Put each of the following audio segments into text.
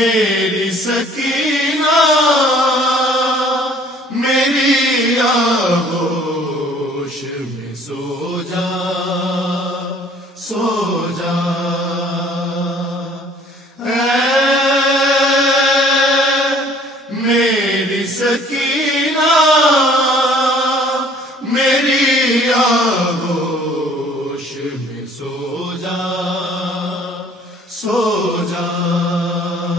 میری سکینہ میری آغوش میں سو جا سو جا میری سکینہ میری آغوش میں سو جا سو جا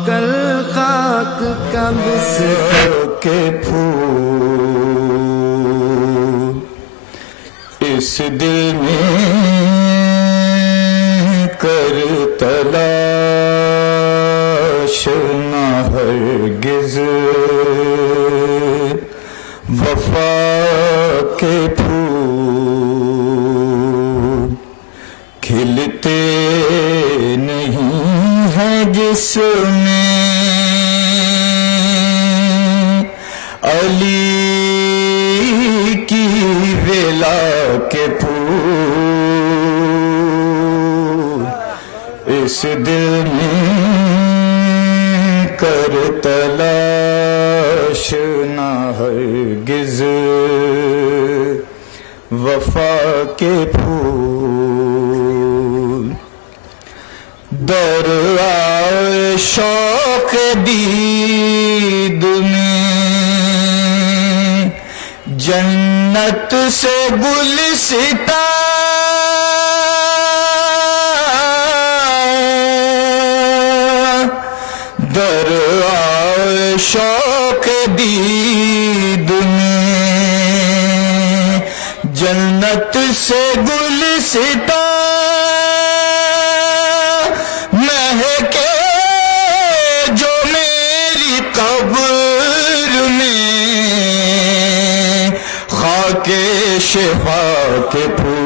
کل خاک کا بستر کے پھول اس دل میں کر تلاش نہ ہرگز وفا کے پھول کھلتے نہیں ہیں جس میں علی کی ویلا کے پھول اس دل میں کر تلاش نہ ہرگز وفا کے پھول در آئے شوق دید میں جنت سے گلستاں در آئے شوق دید میں جنت سے گلستاں مہکے جو میری قبر میں خاک شفا کے پھول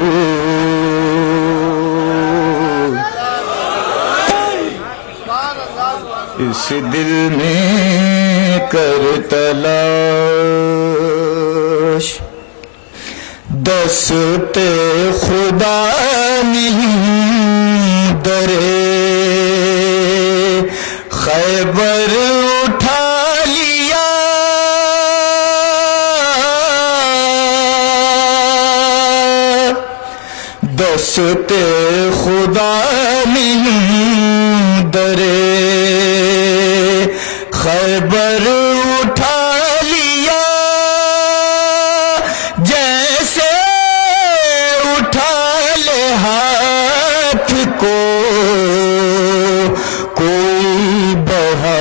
اس دل میں کر تلاش دست خدا نہیں درے خیبر اٹھا لیا دست خدا نہیں درے خیبر اٹھا لیا جیسے اٹھا لے ہاتھ کو کوئی بہا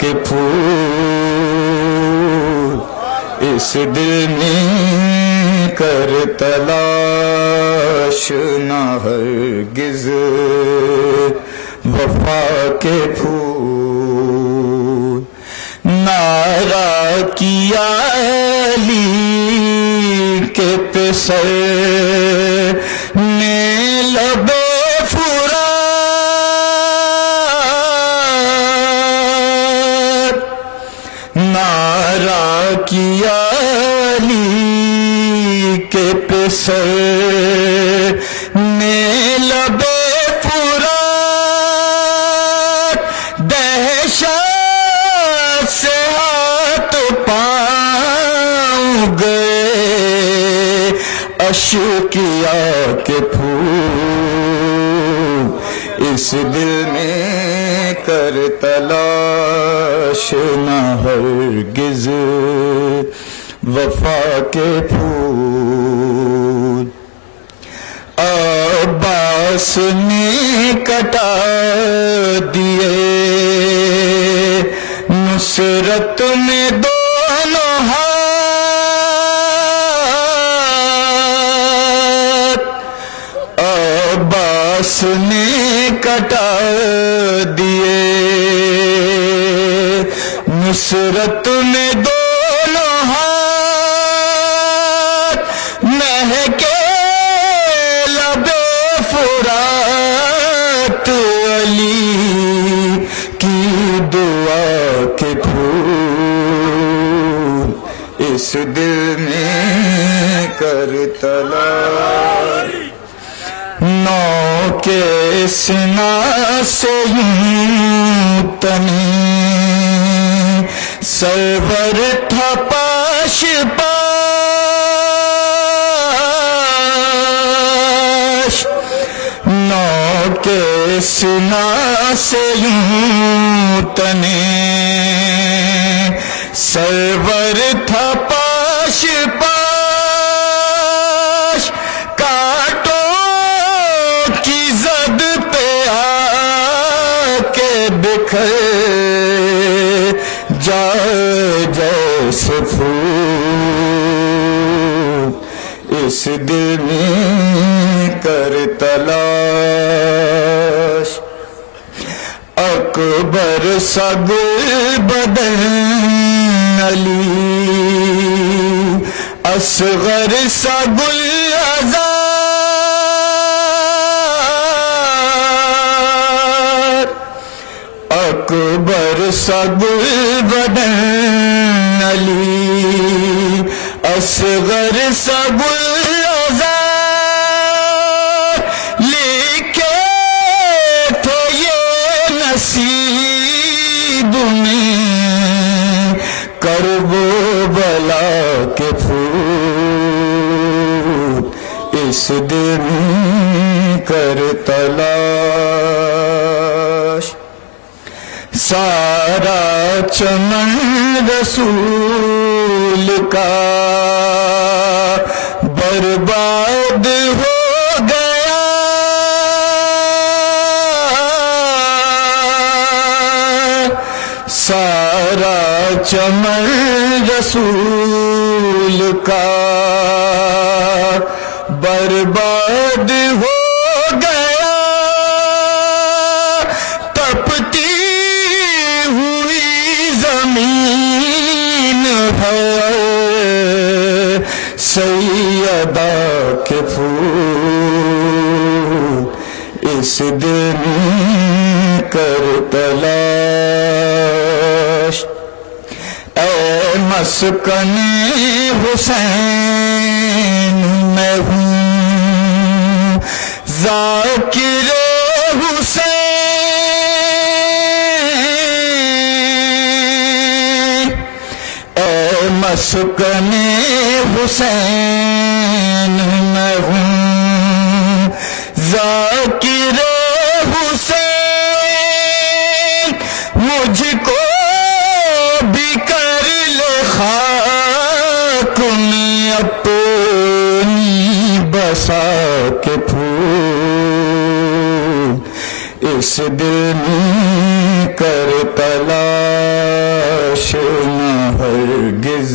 کے پھول اس دل میں کر تلاش نہ ہرگز وفا کے پھول نعرہ کیا علی کے پسر نے لب فرات نعرہ کیا علی کے پسر نے لب فرات دہشت سے ہاتھ پاؤں گئے اشکیا کے پھول اس دل میں کر تلاش نہ ہرگز وفا کے پھول عباس نے کٹا دیے نصرت میں دونوں ہاتھ عباس نے کٹا دیے نصرت میں دونوں ہاتھ مہکے لب فرات علی کی دعا کے پھول اس دل میں کر تلاش نو کے سنا سے یوں تنی سرور تھا پاش پاش نو کے سنا سے یوں تنی سرور تھا پاش پاش کانٹوں کی زد پہ آ کے بکھر جائے جیسے پھول اس دل میں کر تلاش اکبر سا گل بدن علی اصغر سا گل آزار اکبر سا گل بدن علی اصغر سا گل آزار لکھے تھے یہ نصیب میں کرب و بلا کے پھول اس دن کر تلاش سارا چمن رسول کا برباد ہو گیا سارا چمن رسول کا برباد ہو گیا تپتی ہوئی زمین ہے سیدہ کے پھول اس دن کر تلاش اے مسکن حسین میں ہوں ذاکر حسین اے مسکن حسین میں ہوں ذاکر حسین مجھ کو بھی کر لے خاک میں اپنی بسا کے پھول اس دل میں کر تلاش نہ ہرگز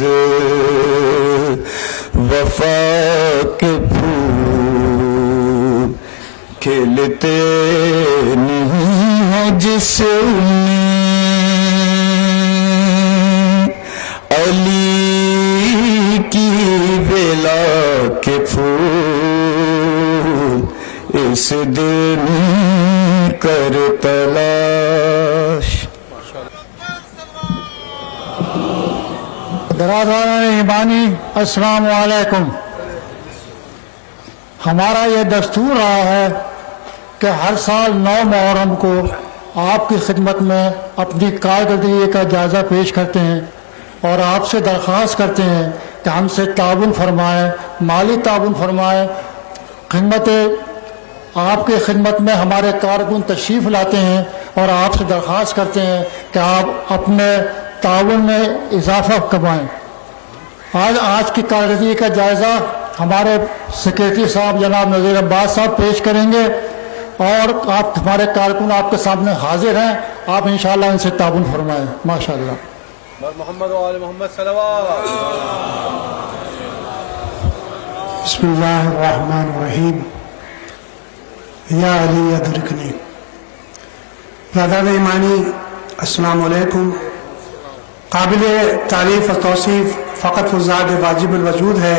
وفا کے پھول کھلتے نہیں ہیں جس میں علی کی بلا کے پھول اس دن کر تلاش برادران ایمانی السلام علیکم. ہمارا یہ دستور رہا ہے کہ ہر سال 9 محرم کو آپ کی خدمت میں اپنی کارکردگی کا جائزہ پیش کرتے ہیں اور آپ سے درخواست کرتے ہیں کہ ہم سے تعاون فرمائیں، مالی تعاون فرمائیں. آپ کی خدمت میں ہمارے کارکن تشریف لاتے ہیں اور آپ سے درخواست کرتے ہیں کہ آپ اپنے تعاون میں اضافہ کروائیں. آج کی کارکردگی کا جائزہ ہمارے سیکریٹری صاحب جناب نذیر عباس صاحب پیش کریں گے اور آپ ہمارے کارکن آپ کے سامنے حاضر ہیں. آپ انشاءاللہ ان سے تعاون فرمائیں. ماشاءاللہ. محمد و آل محمد صلوات. بسم اللہ الرحمن الرحیم. یا علی ادرکنی. برادران ایمانی السلام علیکم. قابل تعریف و توصیف فقط وہ ذات واجب الوجود ہے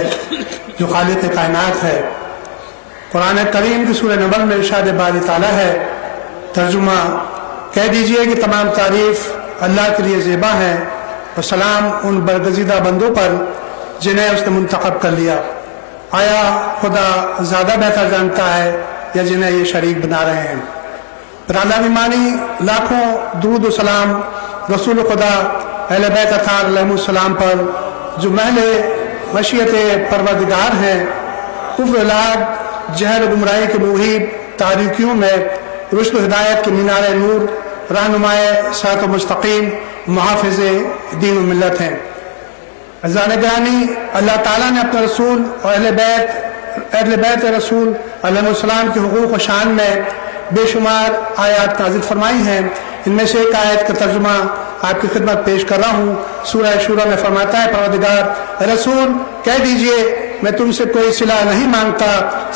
جو خالق کائنات ہے. قرآن کریم کی سورہ نمل میں ارشاد باری تعالیٰ ہے، ترجمہ کہہ دیجئے کہ تمام تعریف اللہ کے لیے زیبا ہیں اور سلام ان برگزیدہ بندوں پر جنہیں اس نے منتخب کر لیا. آیا خدا زیادہ بہتر جانتا ہے یا جنہیں یہ شریک بنا رہے ہیں؟ برادران ایمانی، لاکھوں درود و سلام رسول خدا اہل بیت اطہار علیہم السلام پر جو محل مشیت پروردگار ہیں، کفر الحاد، جہل و گمراہی کے محیط تاریکیوں میں رشد و ہدایت کے مینار نور، رہنمائے صراط مستقیم، محافظ دین و ملت ہیں۔ عزیزان گرامی، اللہ تعالیٰ نے اپنے رسول اور اہل بیت رسول علیہ السلام کے حقوق و شان میں بے شمار آیات نازل فرمائی ہیں۔ ان میں سے ایک آیت کا ترجمہ آپ کی خدمت پیش کر رہا ہوں۔ سورہ شورى میں فرماتا ہے پروردگار رسول کہہ دیجئے میں تم سے کوئی صلہ نہیں مانگتا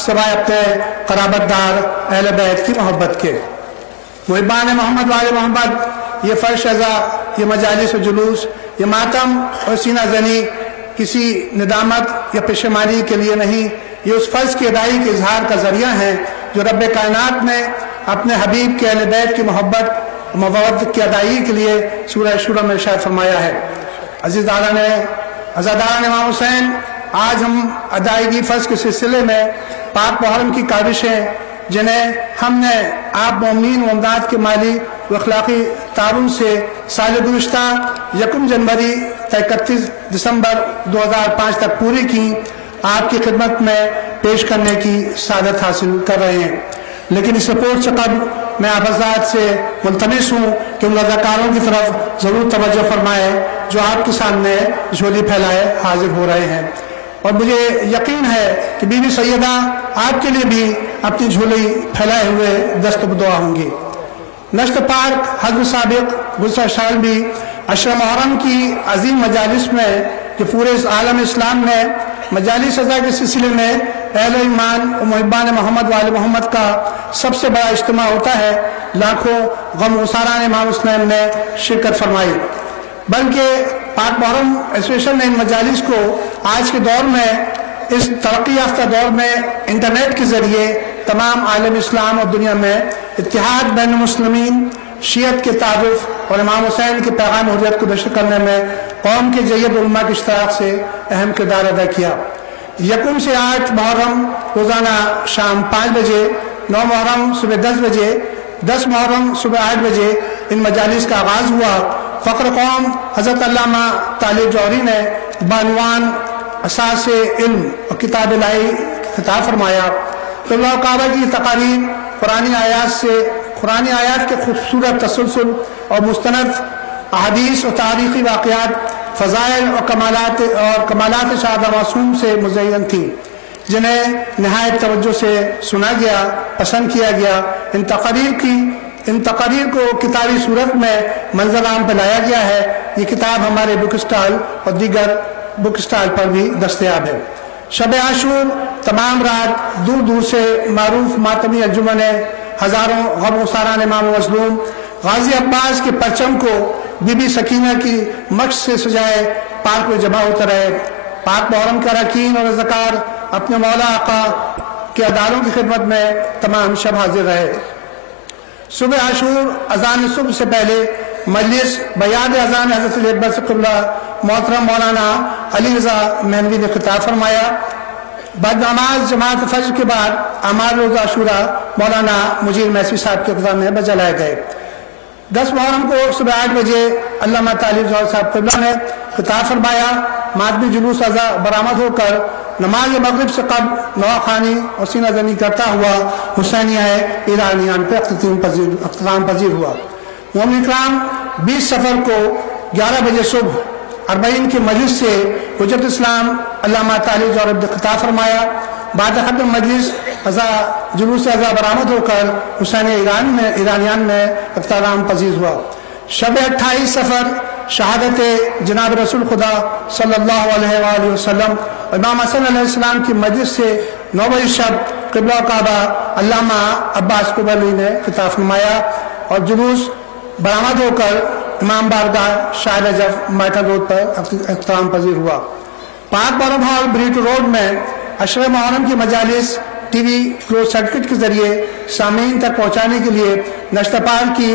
سوائے اپنے قرابت دار اہل بیت کی محبت کے۔ محبان محمد والے محمد، یہ فرش ازا، یہ مجالس و جلوس، یہ ماتم اور سینہ زنی کسی ندامت یا پشیمانی کے لیے نہیں، یہ اس فرض کی ادائی کے اظہار کا ذریعہ ہے جو رب کائنات نے اپنے حبیب کے اہل بیت کی محبت و مودت کی ادائیگی کے لیے سورہ شورى میں ارشاد فرمایا ہے۔ عزاداران امام حسین، آج ہم ادائیگی فرض کے سلسلے میں پاک محرم کی کاوشیں جنہیں ہم نے آپ مومنین و امداد کے مالی و اخلاقی تعاون سے سال گزشتہ 1 جنوری تا 31 دسمبر 2005 تک پوری کی، آپ کی خدمت میں پیش کرنے کی سعادت حاصل کر رہے ہیں۔ لیکن اس رپورٹ سے قبل میں آپ حضرات سے ملتمس ہوں کہ ان رضاکاروں کی طرف ضرور توجہ فرمائے جو آپ کے سامنے جھولی پھیلائے حاضر ہو رہے ہیں، اور مجھے یقین ہے کہ بی بی سیدہ آپ کے لیے بھی اپنی جھولی پھیلائے ہوئے دست بدعا ہوں گی۔ نشت پارک حضرت سابق گزشتہ سال بھی عشر محرم کی عظیم مجالس میں کہ پورے عالم اسلام میں مجالس ازا کے سلسلے میں اہل ایمان و محبان محمد والے محمد کا سب سے بڑا اجتماع ہوتا ہے، لاکھوں غم گساران امام حسین نے شرکت فرمائی، بلکہ پاک محرم ایسوسیشن نے ان مجالس کو آج کے دور میں، اس ترقی یافتہ دور میں انٹرنیٹ کے ذریعے تمام عالم اسلام اور دنیا میں اتحاد بین المسلمین، شیعت کے تعارف اور امام حسین کے پیغام حریت کو نشر کرنے میں قوم کے جید علماء کے اشتراک سے اہم کردار ادا کیا۔ 1 سے 8 محرم روزانہ شام 5 بجے، 9 محرم صبح 10 بجے، 10 محرم صبح 8 بجے ان مجالس کا آغاز ہوا۔ فخر قوم حضرت علامہ طالب جوہری نے بعنوان اساس علم اور کتاب الہی خطاب فرمایا۔ اللہ کعبہ کی تقاریر قرآنی آیات کے خوبصورت تسلسل اور مستند احادیث اور تاریخی واقعات، فضائل اور کمالات شہادہ معصوم سے مزین تھی، جنہیں نہایت توجہ سے سنا گیا، پسند کیا گیا۔ ان تقاریر کو کتابی صورت میں منظر عام پہ لایا گیا ہے۔ یہ کتاب ہمارے بک اسٹال اور دیگر بک اسٹال پر بھی دستیاب ہے۔ شب عاشور تمام رات دور دور سے معروف ماتمی انجمن ہزاروں غم گساران امام مظلوم غازی عباس کے پرچم کو بی بی سکینہ کی مشق سے سجائے پارک میں جمع ہوتا رہے۔ پاک محرم کے اراکین اور رضاکار اپنے مولا آقا کے عدالوں کی خدمت میں تمام شب حاضر رہے۔ صبح عاشور اذان صبح سے پہلے مجلس بیاد اذان حضرت علی اکبر قبلہ محترم مولانا علی رضا مہنوی نے خطاب فرمایا۔ بعد نماز جماعت فجر کے بعد اعمال روز عاشورہ مولانا مجیر میسی صاحب کے اقدام میں بجا لائے گئے۔ 10 محرم کو صبح 8 بجے علامہ طالب جوہر صاحب قبلہ نے خطاب فرمایا۔ مادمی جلوس ازا برآمد ہو کر نماز مغرب سے قبل نواخوانی اور سینہ زنی کرتا ہوا حسینیہ ایرانیان پہ اختتام پذیر ہوا۔ مومن اکرام 20 صفر کو 11 بجے صبح 40 کے مجلس سے حجت اسلام علامہ طالب جوہر نے خطاب فرمایا۔ بعد ختم مجلس جلوس ازا برآمد ہو کر حسین ایرانیان میں اختتام پذیر ہوا۔ شب 28 صفر شہادت جناب رسول خدا صلی اللہ علیہ وآلہ وسلم امام حسن علیہ السلام کی مجلس سے 9 بجے شب قبلہ کعبہ علامہ عباس قبلی نے خطاب فرمایا اور جلوس برآمد ہو کر امام بارگاہ شاہ رجب میٹن روڈ پر اختتام پذیر ہوا۔ پاک محرم ہال بریٹو روڈ میں عشر محرم کی مجالس ٹی وی کلوز سرکٹ کے ذریعے سامعین تک پہنچانے کے لیے نشت پال کی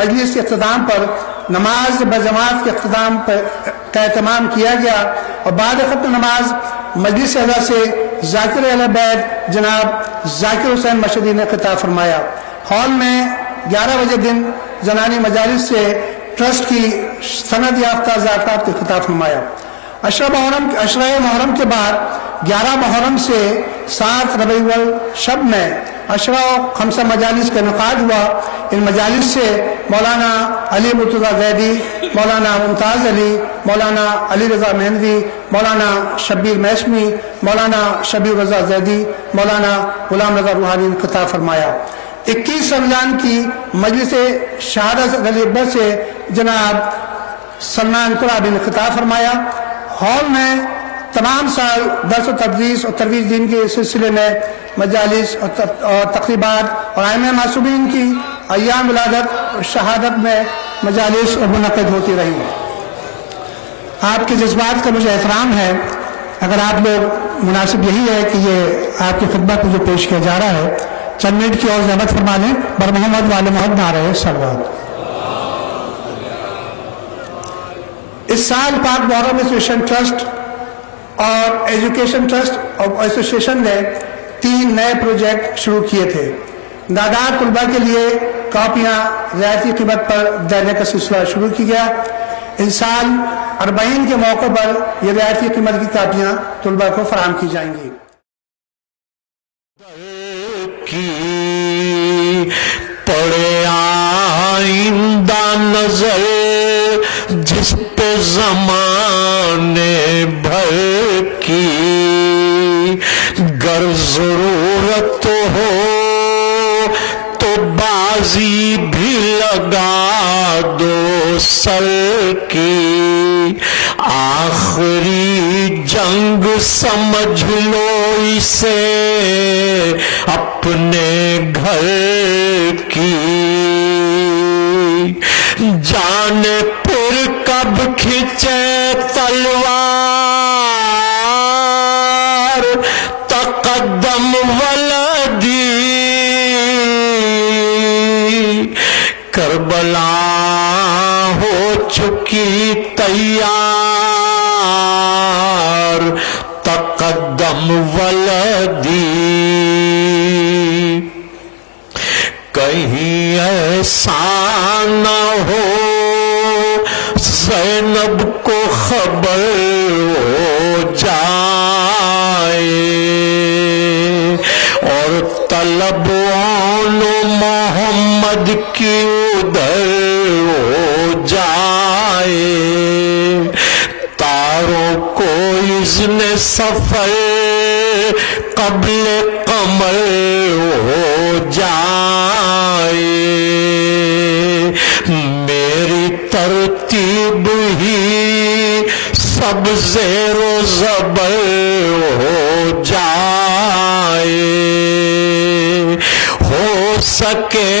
مجلس کے اختتام پر نماز بجماعت کے اختتام کا اہتمام کیا گیا اور بعد ختم نماز مجلس ازا سے ذاکر اہل بیت جناب ذاکر حسین مشہدی نے خطاب فرمایا۔ ہال میں 11 بجے دن زنانی مجالس سے ٹرسٹ کی سند یافتہ زکوٰۃ کا خطاب فرمایا۔ عشرہ محرم کے بعد 11 محرم سے 7 ربیع الاول شب میں عشرہ خمسہ مجالس کا انعقاد ہوا۔ ان مجالس سے مولانا علی مرتضیٰ زیدی، مولانا ممتاز علی، مولانا علی رضا مہندوی، مولانا شبیر میسمی، مولانا شبیر رضا زیدی، مولانا غلام رضا روحانی نے خطاب فرمایا۔ 21 رمضان کی مجلس شہادت علی اکبر سے جناب سلمان قرابی نے خطاب فرمایا۔ ہال میں تمام سال درس و تدریس اور ترویج دین کے سلسلے میں مجالس اور تقریبات اور ائمہ معصومین کی ایام ولادت اور شہادت میں مجالس اور منعقد ہوتی رہی۔ آپ کے جذبات کا مجھے احترام ہے۔ اگر آپ لوگ مناسب یہی ہے کہ یہ آپ کی خدمت میں جو پیش کیا جا رہا ہے، چند منٹ کی اور زحمت فرما لیں۔ بر محمد وآل محمد نعرہ صلوات۔ اس سال پاک محرم ایسوسیشن ٹرسٹ اور ایجوکیشن ٹرسٹ اور ایسوسیشن نے 3 نئے پروجیکٹ شروع کیے تھے۔ نادار طلباء کے لیے کاپیاں رعایتی قیمت پر دینے کا سلسلہ شروع کیا گیا۔ ان سال 40 کے موقع پر یہ رعایتی قیمت کی کاپیاں طلباء کو فراہم کی جائیں گی۔ پڑے آئندہ نظر جس پہ زمانے بھر کی، گر ضرورت ہو تو بازی بھی لگا دو سر کی، آخری جنگ سمجھ لو اسے اپنے گھر کی، جانے پر کب کھینچے تلوار، تقدم ولدی، کربلا ہو چکی تیار، تقدم ولدی، کہیں ایسا نہ ہو زینب کو خبر ہو جائے اور طلب آن محمد کی ادھر ہو جائے، تاروں کو اذن سفر قبل قمر ہو جائے، میری ترتیب ہی سب زیر و زبر ہو جائے، ہو سکے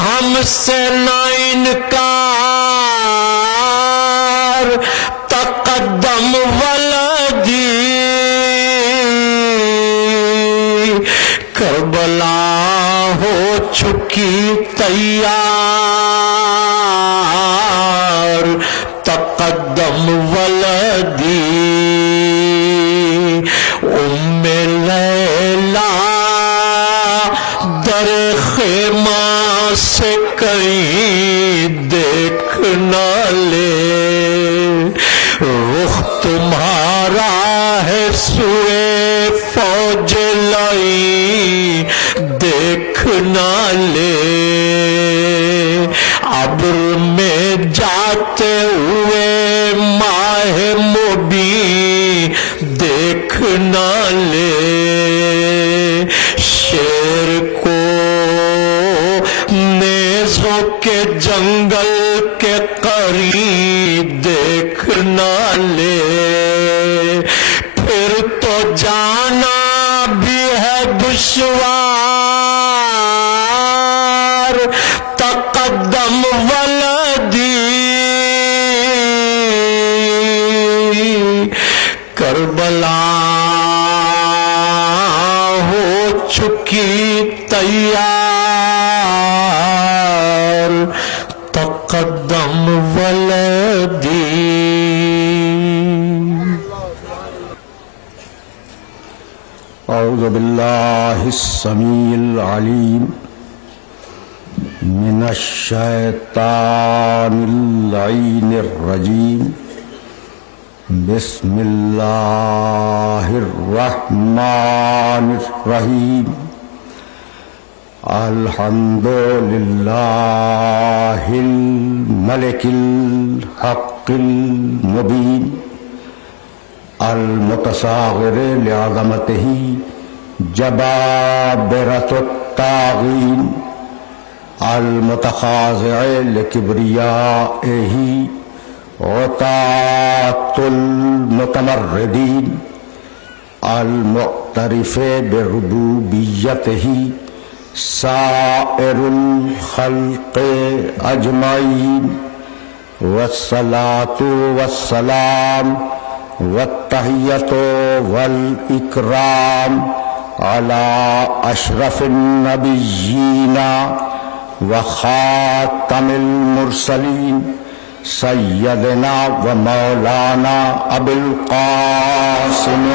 ہم سے نہ انکار، تقدم ولدی، کربلا ہو چکی تیار، تقدم ولدی، ام لیلا در خیمہ سے کہیں دیکھ نہ لے، رخ تمہارا ہے سوئے فوج لائی دیکھ نہ لے، ابر میں جاتے ہوئے ماہ مبین دیکھ نہ لے، شیر کو نیزوں کے جنگل کے قریب دیکھ نہ لے، پھر تو جانا بھی ہے دشوار، تقدم ولدی، کربلا ہو چکی تیار، تقدم ولدی۔ اعوذ باللہ السمیع العلیم الشیطان اللعین الرجیم بسم اللہ الرحمن الرحیم الحمد للہ الملک الحق المبین المتصاغر لعظمتہ جبابرۃ الطاغین المتخاضع لکبریائہ عطاة المتمردین المعترف بربوبیتہ سائر الخلق اجمعین والصلاة والسلام والتحیۃ والاکرام علی اشرف النبیین وخاتم المرسلین سیدنا و مولانا ابی القاسم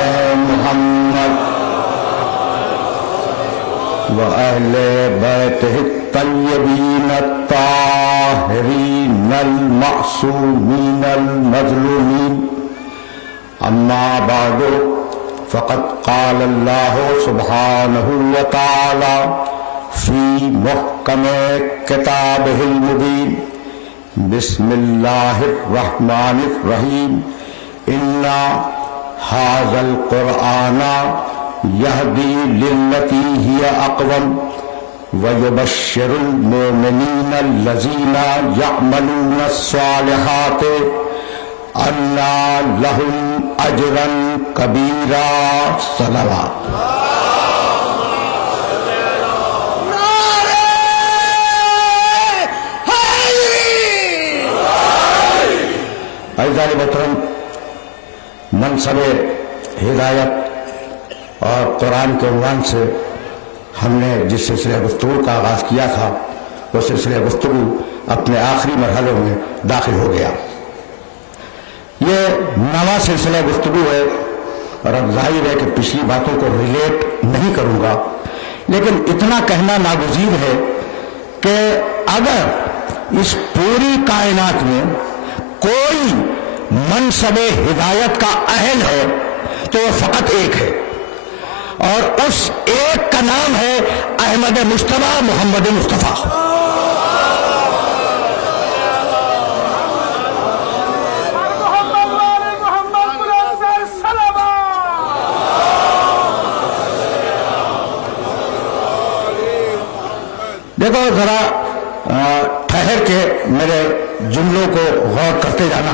محمد و اہل بیتہ الطیبین الطاہرین المعصومین المظلومین اما بعد فقد قال اللہ سبحانہ وتعالی فی محکم کتابہ المبین بسم اللہ الرحمن الرحیم انا ھذا القرآن یہدی للتی ہی اقوم ویبشر المؤمنین الذین یعملون الصالحات ان لہم اجرا کبیرا صلوات. عزیزان محترم، منصب ہدایت اور قرآن کے عنوان سے ہم نے جس سلسلہ گفتگو کا آغاز کیا تھا وہ سلسلہ گفتگو اپنے آخری مرحلے میں داخل ہو گیا. یہ نواں سلسلہ گفتگو ہے اور اب ظاہر ہے کہ پچھلی باتوں کو ریلیٹ نہیں کروں گا، لیکن اتنا کہنا ناگزیر ہے کہ اگر اس پوری کائنات میں کوئی منصب ہدایت کا اہل ہے تو وہ فقط ایک ہے، اور اس ایک کا نام ہے احمد مجتبیٰ محمد مصطفیٰ. دیکھو ذرا ٹھہر کے میرے جملوں کو غور کرتے جانا.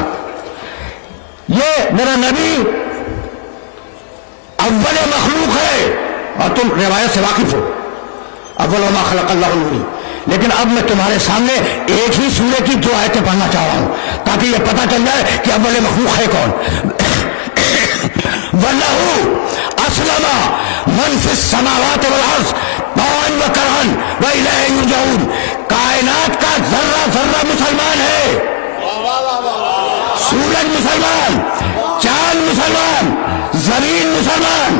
یہ میرا نبی اول مخلوق ہے اور تم روایت سے واقف ہو، اول ما خلق اللہ نوری، لیکن اب میں تمہارے سامنے ایک ہی سورے کی دو آیتیں پڑھنا چاہ رہا ہوں تاکہ یہ پتہ چل جائے کہ اول مخلوق ہے کون. وَلَهُ أَسْلَمَ مَنْ فِي السَّمَاوَاتِ وَالْأَرْضِ طَوْعًا وَكَرْهًا وَإِلَيْهِ يُرْجَعُونَ. کائنات کا ذرہ ذرہ مسلمان ہے، سورج مسلمان، چاند مسلمان، زمین مسلمان،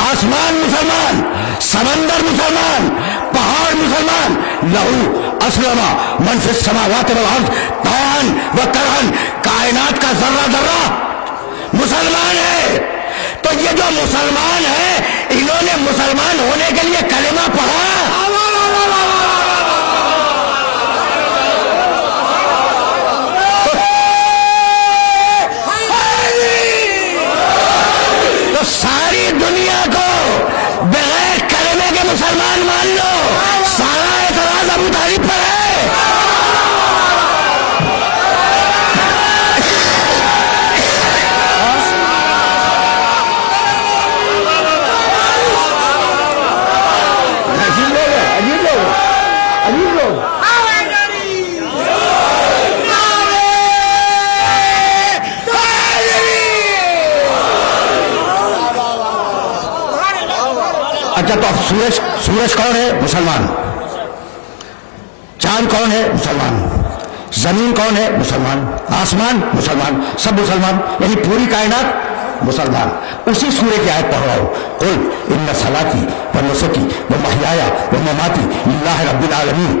آسمان مسلمان، سمندر مسلمان، پہاڑ مسلمان. لہو اسلم من فی السماوات والارض طوعا وکرہا، کائنات کا ذرہ ذرہ مسلمان ہے. تو یہ جو مسلمان ہیں انہوں نے مسلمان ہونے کے لیے کلمہ پڑھا. ساری دنیا کو بغیر کلمے کے مسلمان مان لو، سارا اعتراض ابو طالب پر ہے. اچھا تو اب سورج کون ہے؟ مسلمان. چاند کون ہے؟ مسلمان. زمین کون ہے؟ مسلمان. آسمان مسلمان، سب مسلمان، یعنی پوری کائنات مسلمان. اسی سورے کی آیت پڑھ رہا ہوں، قل ان صلاتی و نسکی و محیایا و مماتی للہ رب العالمین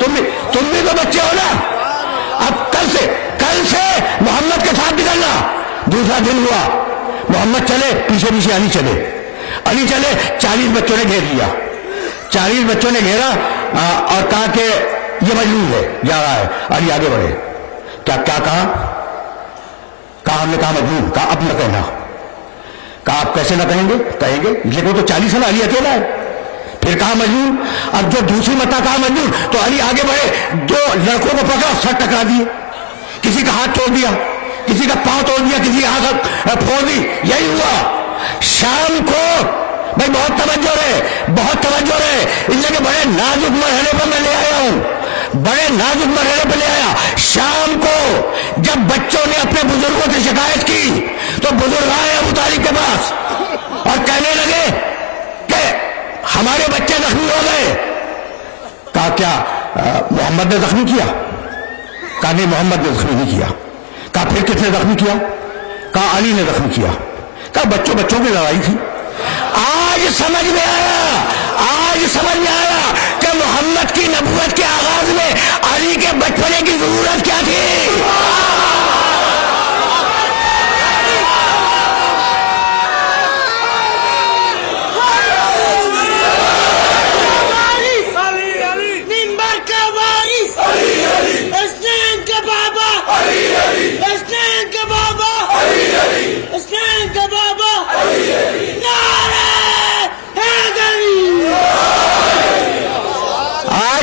تم بھی تو بچے ہو نا. اب کل سے محمد کے ساتھ نکلنا. دوسرا دن ہوا, محمد چلے, پیچھے پیچھے علی چلے. 40 بچوں نے گھیر لیا. 40 بچوں نے گھیرا اور کہا کہ یہ مجنون ہے, جا رہا ہے. علی آگے بڑھے. کیا کہا؟ ہم نے کہا مجنون. کہا اب نہ کہنا. کہا آپ کیسے نہ کہیں گے؟ لیکن وہ تو 40 ہے نا, علی اکیلا ہے. پھر کہا مجنون. اب جو دوسری مرتبہ کہا مجنون تو علی آگے بڑھے, 2 لڑکوں کو پکڑا, سر ٹکرا دیے. کسی کا ہاتھ توڑ دیا, کسی کا پاؤں توڑ دیا, کسی کا ہاتھ پھوڑ دی. یہی ہوا. شام کو بھائی بہت توجہ رہے, اس لیے کہ بڑے نازک مرحلے پر میں لے آیا ہوں. شام کو جب بچوں نے اپنے بزرگوں سے شکایت کی تو بزرگ آئے ابو طالب کے پاس اور کہنے لگے کہ ہمارے بچے زخمی ہو گئے. کہا کیا محمد نے زخمی کیا؟ کہا نہیں, محمد نے زخمی نہیں کیا. کہا پھر کس نے زخمی کیا؟ کہا علی نے زخمی کیا. کہا بچوں کی لڑائی تھی. آج سمجھ میں آیا کہ محمد کی نبوت کے آغاز میں علی کے بچپنے کی ضرورت کیا تھی.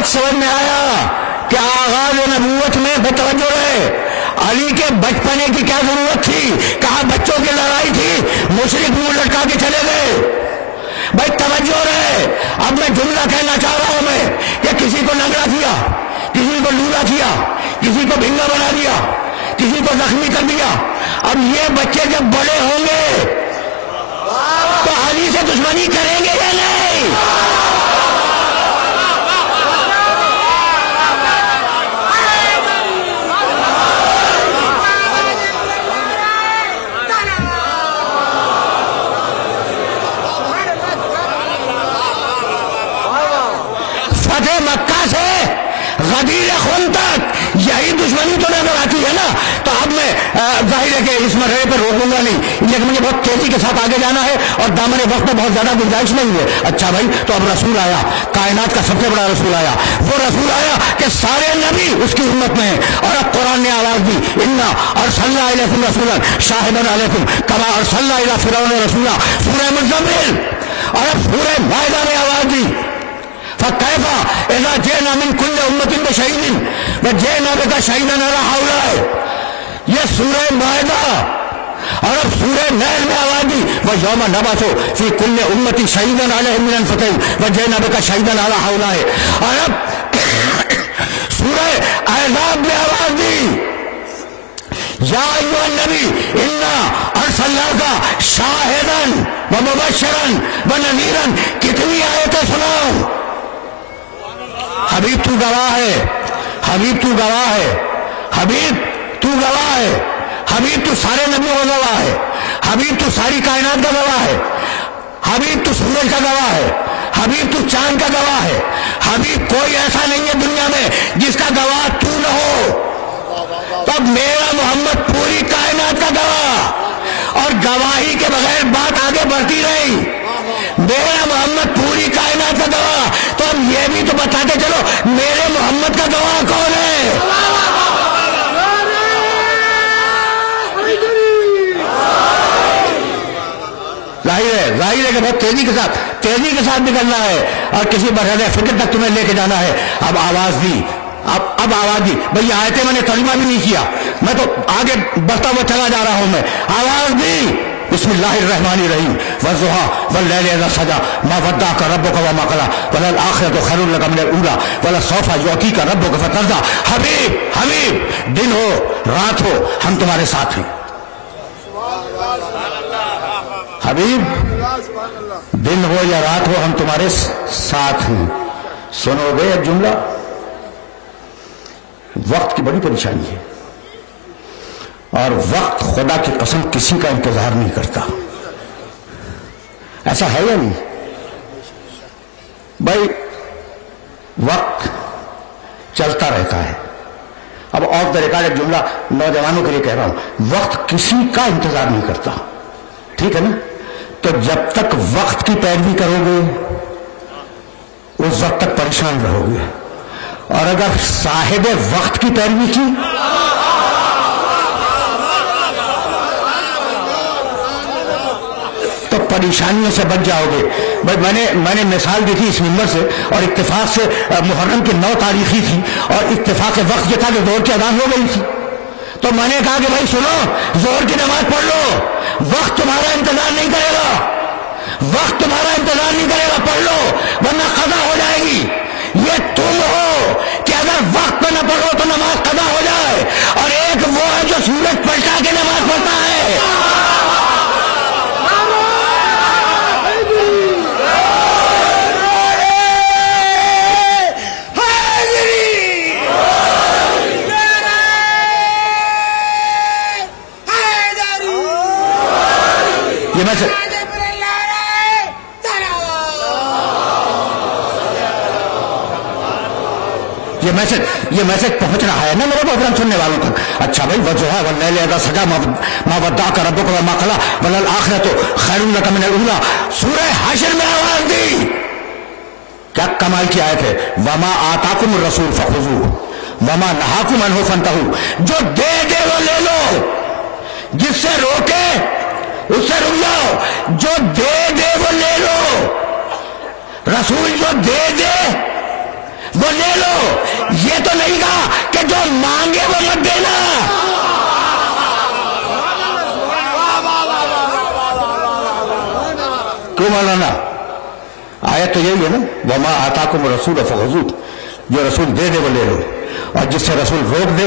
سمجھ میں آیا کہ آغاز نبوت میں بے توجہ رہے. علی کے بچپنے کی کیا ضرورت تھی؟ کہا بچوں کی لڑائی تھی, مشرک منہ لٹکا کے چلے گئے. بھائی توجہ رہے. اب میں جملہ کہنا چاہ رہا ہوں میں کہ کسی کو ننگا کیا, کسی کو لولا کیا, کسی کو بھنگا بنا دیا, کسی کو زخمی کر دیا. اب یہ بچے جب بڑے ہوں گے تو علی سے دشمنی کریں گے یا نہیں؟ فتح مکہ سے غدیر خون تک یہی دشمنی تو نظر آتی ہے نا. تو اب میں ظاہر ہے کہ اس مرحلے پر روکوں گا نہیں, لیکن مجھے بہت تیزی کے ساتھ آگے جانا ہے اور دامن وقت میں بہت زیادہ گنجائش نہیں ہے. اچھا بھائی, تو اب رسول آیا, کائنات کا سب سے بڑا رسول آیا. وہ رسول آیا کہ سارے نبی اس کی امت میں ہیں. اور اب قرآن نے آواز دی, انا ارسلنا الیکم رسولا شاہدا علیکم کما ارسلنا الی فرعون رسولا. سورہ مزمل. اور اب سورہ مائدہ نے آواز دی, فَكَيْفَ إِذَا جِئْنَا مِنْ كُلِّ أُمَّةٍ بِشَهِيدٍ وَجِئْنَا بِكَ شَهِيدًا عَلَىٰ هَٰؤُلَاءِ. یہ سورہ مائدہ. اور اب سورہ نحل میں آواز دی, وَيَوْمَ نَبْعَثُ فِي كُلِّ أُمَّةٍ شَهِيدًا عَلَيْهِمْ مِنْ أَنفُسِهِمْ وَجِئْنَا بِكَ شَهِيدًا عَلَىٰ هَٰؤُلَاءِ. اور اب سورہ احزاب میں آواز دی, یا ایھا النبی انا ارسلناک شاہدا ومبشرا ونذیرا. کتنی آیتیں سناؤ. حبیب تو گواہ ہے, حبیب تو گواہ ہے, حبیب تو گواہ ہے, حبیب تو سارے نبیوں کا گواہ ہے, حبیب تو ساری کائنات کا گواہ ہے, حبیب تو سورج کا گواہ ہے, حبیب تو چاند کا گواہ ہے. حبیب کوئی ایسا نہیں ہے دنیا میں جس کا گواہ تو نہ ہو. تو اب میرا محمد پوری کائنات کا گواہ, اور گواہی کے بغیر بات آگے بڑھتی رہی. میرا محمد پوری کائنات کا گواہ. تو اب یہ بھی تو بتاتے چلو میرے محمد کا گواہ کون ہے. ظاہر ہے کہ بہت تیزی کے ساتھ نکلنا ہے اور کسی مرحلے فکر تک تمہیں لے کے جانا ہے. اب آواز دی, اب آواز دی. بھئی آیتیں میں نے ترجمہ بھی نہیں کیا, میں تو آگے بڑھتا ہوا چلا جا رہا ہوں. میں آواز دی, بسم اللہ الرحمن الرحیم, والضحیٰ واللیل اذا سجیٰ ما ودعک ربک وما قلیٰ وللآخرۃ خیر لک من الاولیٰ ولسوف یعطیک ربک فترضیٰ. حبیب دن ہو رات ہو ہم تمہارے ساتھ ہیں. حبیب دن ہو یا رات ہو ہم تمہارے ساتھ ہیں. سنو گے ایک جملہ, وقت کی بڑی پریشانی ہے اور وقت خدا کی قسم کسی کا انتظار نہیں کرتا. ایسا ہے یا نہیں بھائی؟ وقت چلتا رہتا ہے. اب آف دا ریکارڈ ایک جملہ نوجوانوں کے لیے کہہ رہا ہوں، وقت کسی کا انتظار نہیں کرتا، ٹھیک ہے نا؟ تو جب تک وقت کی پیروی کرو گے اس وقت تک پریشان رہو گے، اور اگر صاحب وقت کی پیروی کی تو پریشانیوں سے بچ جاؤ گے. بھائی میں نے مثال دی تھی اس ممبر سے، اور اتفاق سے محرم کی 9 تاریخی تھی، اور اتفاق وقت یہ تھا کہ زہر کی اذان ہو گئی تھی. تو میں نے کہا کہ بھائی سنو، زہر کی نماز پڑھ لو، وقت تمہارا انتظار نہیں کرے گا، وقت تمہارا انتظار نہیں کرے گا، پڑھ لو ورنہ قضا ہو جائے گی. یہ تم ہو کہ اگر وقت پہ نہ پڑھو تو نماز قضا ہو جائے، اور ایک وہ ہے جو سورج پلٹا کے نماز پڑھتا ہے. یہ میسج پہنچ رہا ہے نا میرے محترم سننے والوں تک؟ اچھا بھائی، وجوہا واللیل اذا سجا ما ودعک ربک وما قلی وللآخرۃ خیر لک من الاولی. سورہ حشر میں آواز دی، کیا کمال کی آیت ہے، وما آتاکم الرسول فخذوہ وما نہاکم عنہ فانتہوا. جو دے دے وہ لے لو، جس سے روکے اس سے رک جاؤ. جو دے دے وہ لے لو، رسول جو دے دے وہ لے لو. یہ تو نہیں کہا کہ جو مانگے وہ مت دینا. کیوں مولانا؟ آیت تو یہی ہے نا، وما آتاکم الرسول فخذوہ. جو رسول دے دے وہ لے لو، اور جس سے رسول روک دے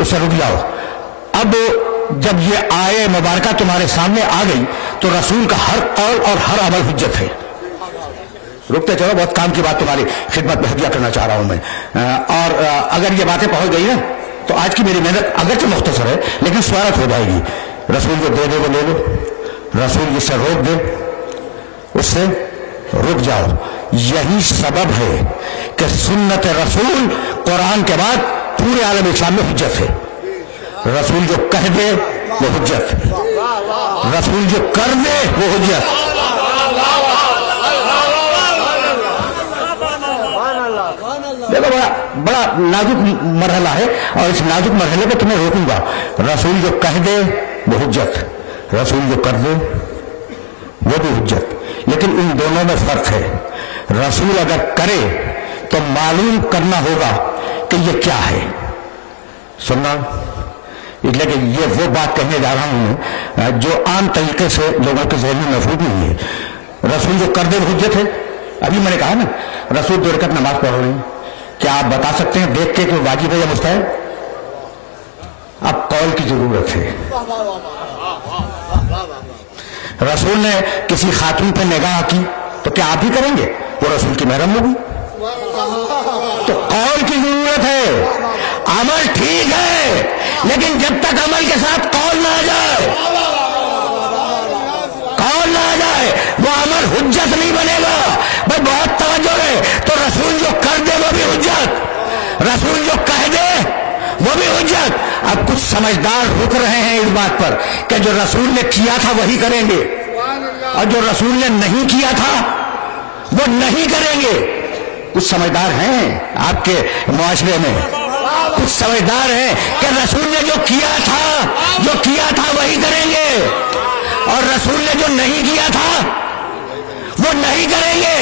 اس سے رک جاؤ. اب جب یہ آیے مبارکہ تمہارے سامنے آ گئی تو رسول کا ہر قول اور ہر عمل حجت ہے. رکتے چلو، بہت کام کی بات تمہاری خدمت میں ہدیہ کرنا چاہ رہا ہوں میں. اور اگر یہ باتیں پہنچ گئی نا تو آج کی میری محنت اگرچہ مختصر ہے لیکن سوارت ہو جائے گی. رسول کو دے دے وہ لے لو، رسول جس سے روک دے اس سے رک جاؤ. یہی سبب ہے کہ سنت رسول قرآن کے بعد پورے عالم اسلام میں حجت ہے. رسول جو کہہ دے وہ حجت، رسول جو کر دے وہ حجت. دیکھو بڑا نازک مرحلہ ہے، اور اس نازک مرحلے پہ تمہیں روکوں گا. رسول جو کہہ دے وہ حجت، رسول جو کر دے وہ بھی حجت. لیکن ان دونوں میں فرق ہے. رسول اگر کرے تو معلوم کرنا ہوگا کہ یہ کیا ہے. سننا، اس لیے کہ یہ وہ بات کہنے جا رہا ہوں جو عام طریقے سے لوگوں کے ذہن میں محفوظ نہیں ہے. رسول جو کر دے وہ حجت ہے. ابھی میں نے کہا نا، رسول 2 رکعت نماز پڑھ رہے ہیں، کیا آپ بتا سکتے ہیں دیکھ کے کہ واجب ہے یا مستحب؟ اب قول کی ضرورت ہے. رسول نے کسی خاتون پہ نگاہ کی تو کیا آپ بھی کریں گے؟ وہ رسول کی محرم ہوگی. تو قول کی ضرورت ہے. عمل ٹھیک ہے لیکن جب تک عمل کے ساتھ قول نہ آ جائے، قول نہ آ جائے وہ عمل حجت نہیں بنے گا. بھائی بہت توجہ ہے. تو رسول جو کر دے وہ بھی حجت، رسول جو کہہ دے وہ بھی حجت. اب کچھ سمجھدار رک رہے ہیں اس بات پر کہ جو رسول نے کیا تھا وہی کریں گے، اور جو رسول نے نہیں کیا تھا وہ نہیں کریں گے. کچھ سمجھدار ہیں آپ کے معاشرے میں، کچھ سمجھدار ہیں کہ رسول نے جو کیا تھا وہی کریں گے، اور رسول نے جو نہیں کیا تھا وہ نہیں کریں گے.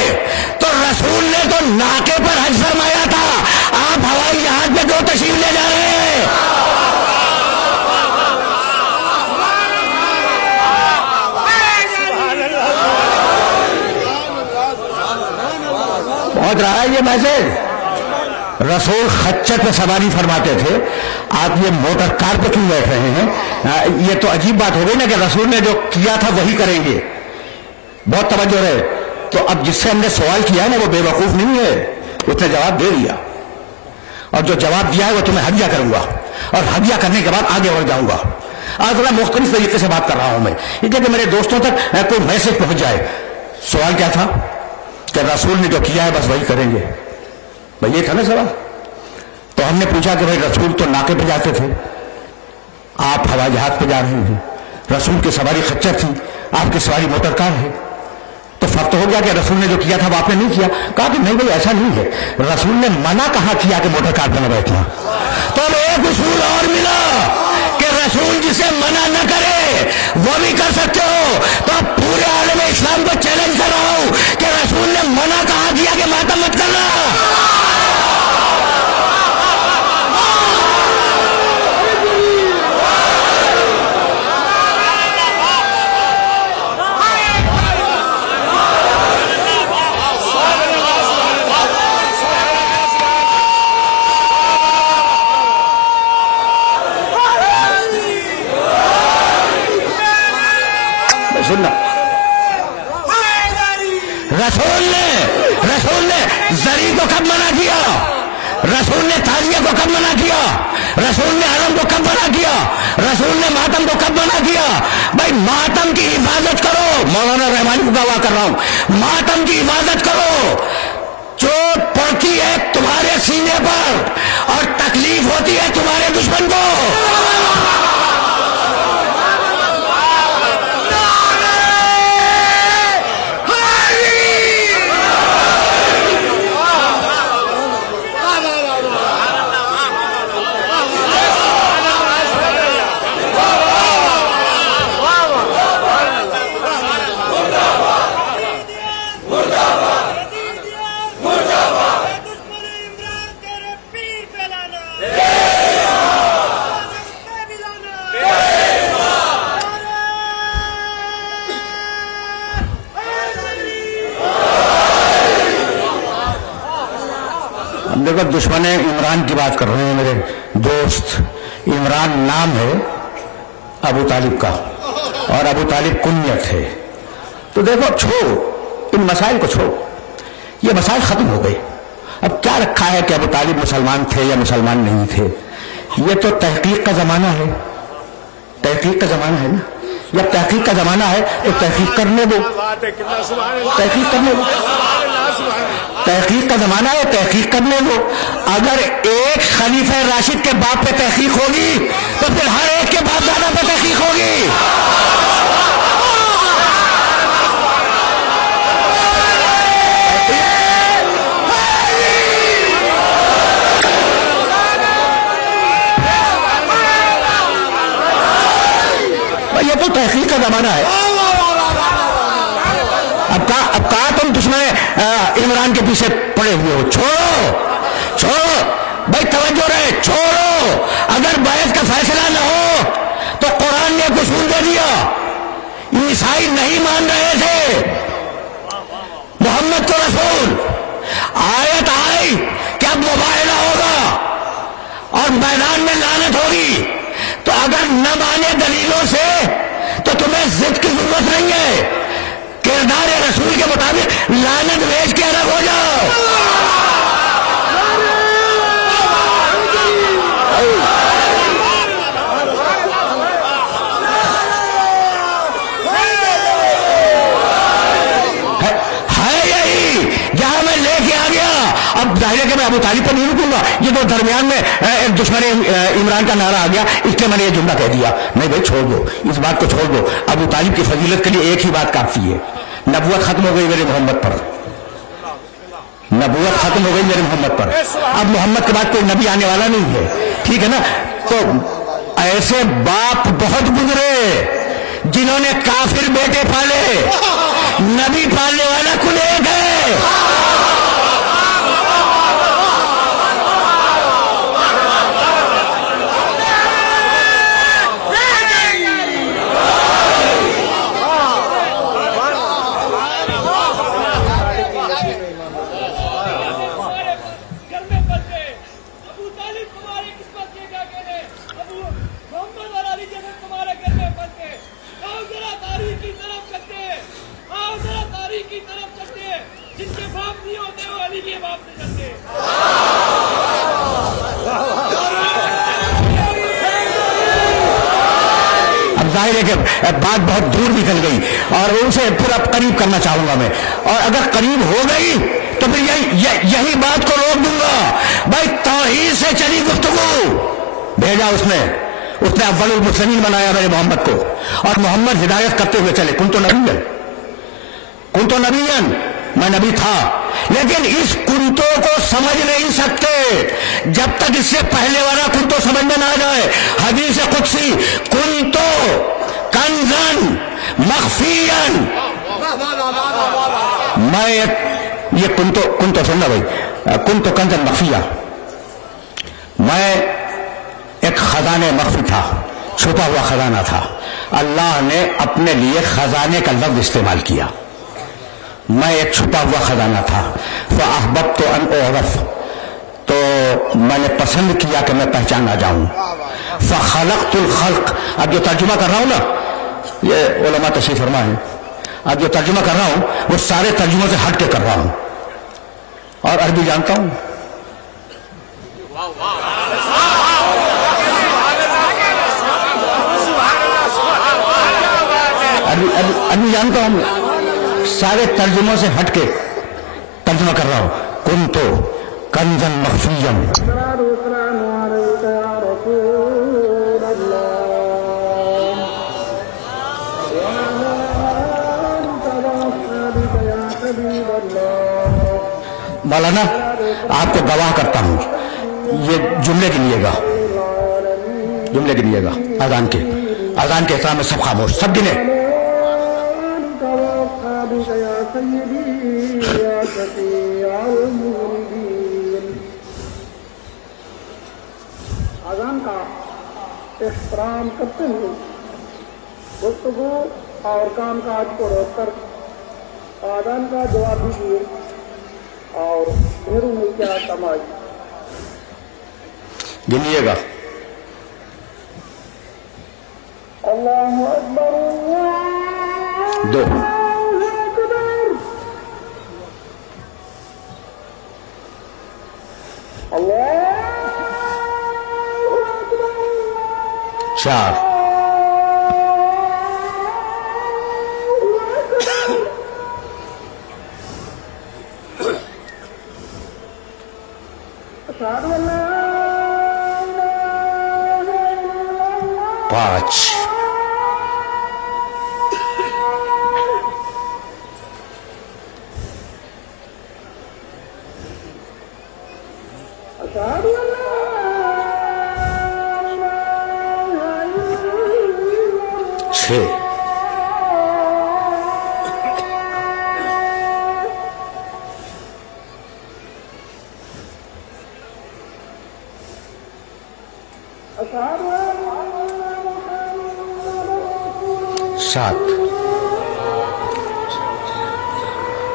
تو رسول نے تو ناکے پر حج فرمایا تھا، آپ ہوائی جہاز پہ کیوں تشریف لے جا رہے ہیں؟ پہنچ رہا ہے یہ میسج؟ رسول خچر پہ سواری فرماتے تھے، آپ یہ موٹر کار پہ کیوں بیٹھ رہے ہیں؟ یہ تو عجیب بات ہو گئی نا کہ رسول نے جو کیا تھا وہی کریں گے. بہت توجہ رہے. تو اب جس سے ہم نے سوال کیا ہے نا وہ بے وقوف نہیں ہے، اس نے جواب دے دیا، اور جو جواب دیا ہے وہ تمہیں ہدیہ کروں گا، اور ہدیہ کرنے کے بعد آگے بڑھ جاؤں گا. آج ذرا مختلف طریقے سے بات کر رہا ہوں میں، اس لیے کہ میرے دوستوں تک کوئی میسج پہنچ جائے. سوال کیا تھا کہ رسول نے جو کیا ہے بس وہی کریں گے. بھائی یہ تھا نا سوال. تو ہم نے پوچھا کہ بھائی رسول تو ناکے پہ جاتے تھے، آپ ہوائی جہاز پہ جا رہے ہیں، رسول کی سواری خچر تھی، آپ کی سواری موٹر کار ہے، تو فرق تو ہو گیا کہ رسول نے جو کیا تھا وہ آپ نے نہیں کیا۔ کہا کہ نہیں بھائی ایسا نہیں ہے، رسول نے منع کہاں کیا کہ موٹر کار پہ نہ بیٹھنا؟ تو اب ایک اصول اور ملا کہ رسول جسے منع نہ کرے وہ بھی کر سکتے ہو۔ تو اب پورے عالم اسلام کو چیلنج کر رہا ہوں کہ رسول نے منع کہاں کیا کہ ماتم مت کرنا؟ رسول نے زری کو کب منع کیا؟ رسول نے تازیہ کو کب منع کیا؟ رسول نے حرم کو کب منع کیا؟ رسول نے ماتم کو کب منع کیا؟ بھائی ماتم کی حفاظت کرو، مولانا رحمانی کو گواہ کر رہا ہوں، ماتم کی حفاظت کرو۔ چوٹ پڑتی ہے تمہارے سینے پر اور تکلیف ہوتی ہے تمہارے دشمن کو۔ دیکھو دشمن عمران کی بات کر رہے ہیں میرے دوست، عمران نام ہے ابو طالب کا اور ابو طالب کنیت ہے۔ تو دیکھو چھوڑو ان مسائل کو، چھوڑو، یہ مسائل ختم ہو گئے۔ اب کیا رکھا ہے کہ ابو طالب مسلمان تھے یا مسلمان نہیں تھے؟ یہ تو تحقیق کا زمانہ ہے، تحقیق کا زمانہ ہے نا۔ جب تحقیق کا زمانہ ہے تو تحقیق کرنے دو، تحقیق کرنے دو، تحقیق کا زمانہ ہے، تحقیق کرنے دو۔ اگر ایک خلیفہ راشد کے باپ پہ تحقیق ہوگی تو پھر ہر ایک کے باپ دادا پہ تحقیق ہوگی۔ یہ تو تحقیق کا زمانہ ہے۔ اب کہا تم دشمن عمران کے پیچھے پڑے ہوئے ہو، چھوڑو بھائی، توجہ رہے، چھوڑو۔ اگر بیعت کا فیصلہ نہ ہو تو قرآن نے اصول دے دیا، عیسائی نہیں مان رہے تھے محمد کو رسول، آیت آئی کہ اب مباہلہ ہوگا اور میدان میں لعنت ہوگی، تو اگر نہ مانے دلیلوں سے تو تمہیں ضد کی ضرورت نہیں ہے، کردار رسول کے مطابق لعنت بھیج کے الگ ہو جاؤ۔ ہے یہی جہاں میں لے کے آ گیا۔ اب ظاہر ہے کہ میں ابو طالب پر نہیں رکوں گا، یہ تو درمیان میں ایک دشمن عمران کا نعرہ آ گیا، اس لیے میں نے یہ جملہ کہہ دیا۔ نہیں بھائی چھوڑ دو، اس بات کو چھوڑ دو۔ ابو طالب کی فضیلت کے لیے ایک ہی بات کافی ہے، نبوت ختم ہو گئی میرے محمد پر، نبوت ختم ہو گئی میرے محمد پر، اب محمد کے بعد کوئی نبی آنے والا نہیں ہے، ٹھیک ہے نا۔ تو ایسے باپ بہت گزرے جنہوں نے کافر بیٹے پالے، نبی پالنے والا کل ایک ہے۔ ظاہر ہے کہ بات بہت دور نکل گئی اور ان سے پورا قریب کرنا چاہوں گا میں، اور اگر قریب ہو گئی تو پھر یہی بات کو روک دوں گا۔ بھائی توحید سے چلی گفتگو بھیجا اس نے اول المسلمین بنایا میرے محمد کو، اور محمد ہدایت کرتے ہوئے چلے، کن تو نبیًا، میں نبی تھا، لیکن اس کنتو کو سمجھ نہیں سکتے جب تک اس سے پہلے والا کنتو سمجھ میں نہ آ جائے۔ حدیث قدسی کنتو کنزن مخفیًا، میں یہ کنتو سننا بھائی، کنتو کنزن مخفیہ، میں ایک خزانے مخفی تھا، چھپا ہوا خزانہ تھا۔ اللہ نے اپنے لیے خزانے کا لفظ استعمال کیا، میں ایک چھپا ہوا خزانہ تھا۔ فَأَحْبَبْتُ أَنْ أُعْرَفَ، تو میں نے پسند کیا کہ میں پہچان نہ جاؤں۔ فَخَلَقْتُ الْخَلْقَ، اب جو ترجمہ کر رہا ہوں نا، یہ علماء تشریف فرما ہے، اب جو ترجمہ کر رہا ہوں وہ سارے ترجموں سے ہٹ کے کر رہا ہوں، اور عربی جانتا ہوں، عربی جانتا ہوں، سارے ترجموں سے ہٹ کے ترجمہ کر رہا ہوں۔ کنتو کنزن مخفیم، مولانا آپ کو گواہ کرتا ہوں، یہ جملے گنیے گا، جملے گنیے گا، اذان کے احترام میں سب خاموش، سب گنے۔ اذان کا احترام کرتے ہوئے گفتگو اور کام کاج کو روک کر اذان کا جواب دیجیے اور میروں میں کیا سمجھ گنیے گا۔ اللہ اکبر، دو، چار، پانچ، چھ، سات،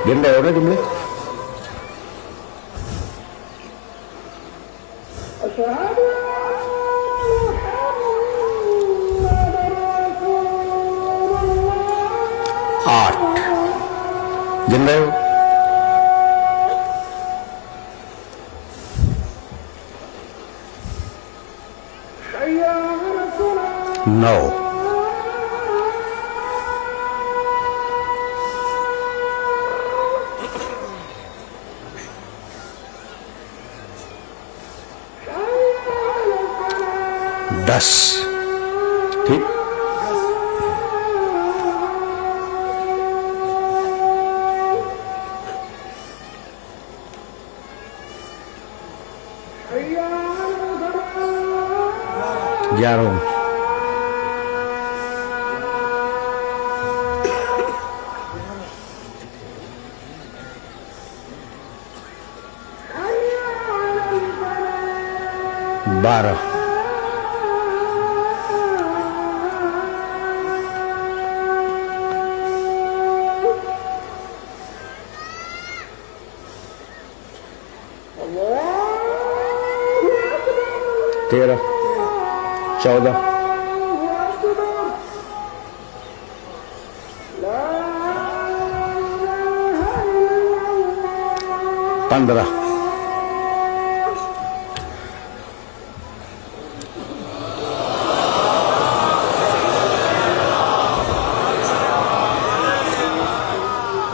گن رہے ہو نا جملے؟ آٹھ، گن رہے ہو؟ نو، دس، ٹھیک، گیارہ، بارہ، تیرہ، چودہ، پندرہ،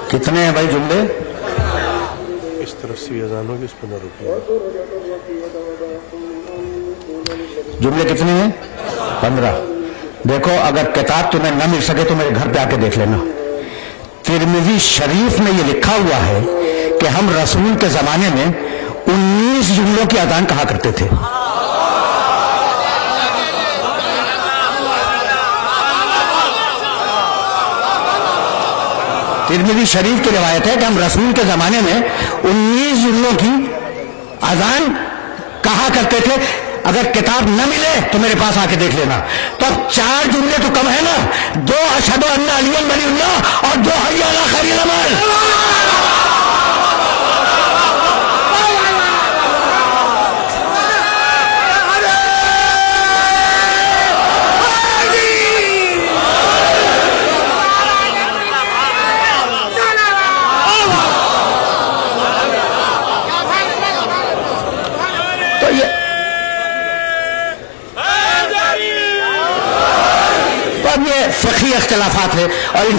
کتنے ہیں بھائی جملے؟ 10 اذان ہوگی اس پہ نہ رکیے. جملے کتنے ہیں؟ 15. دیکھو اگر کتاب تمہیں نہ مل سکے تو میرے گھر پہ آ کے دیکھ لینا. ترمذی شریف میں یہ لکھا ہوا ہے کہ ہم رسول کے زمانے میں 19 جملوں کی اذان کہا کرتے تھے. ترمذی شریف کی روایت ہے کہ ہم رسول کے زمانے میں 19 جملوں کی اذان کہا کرتے تھے. اگر کتاب نہ ملے تو میرے پاس آ کے دیکھ لینا. تو اب 4 جملے تو کم ہے نا. 2 اشہد ان علی ولی اللہ اور 2 حی علی خیر العمل. یہ فقہی اختلافات ہیں اور ان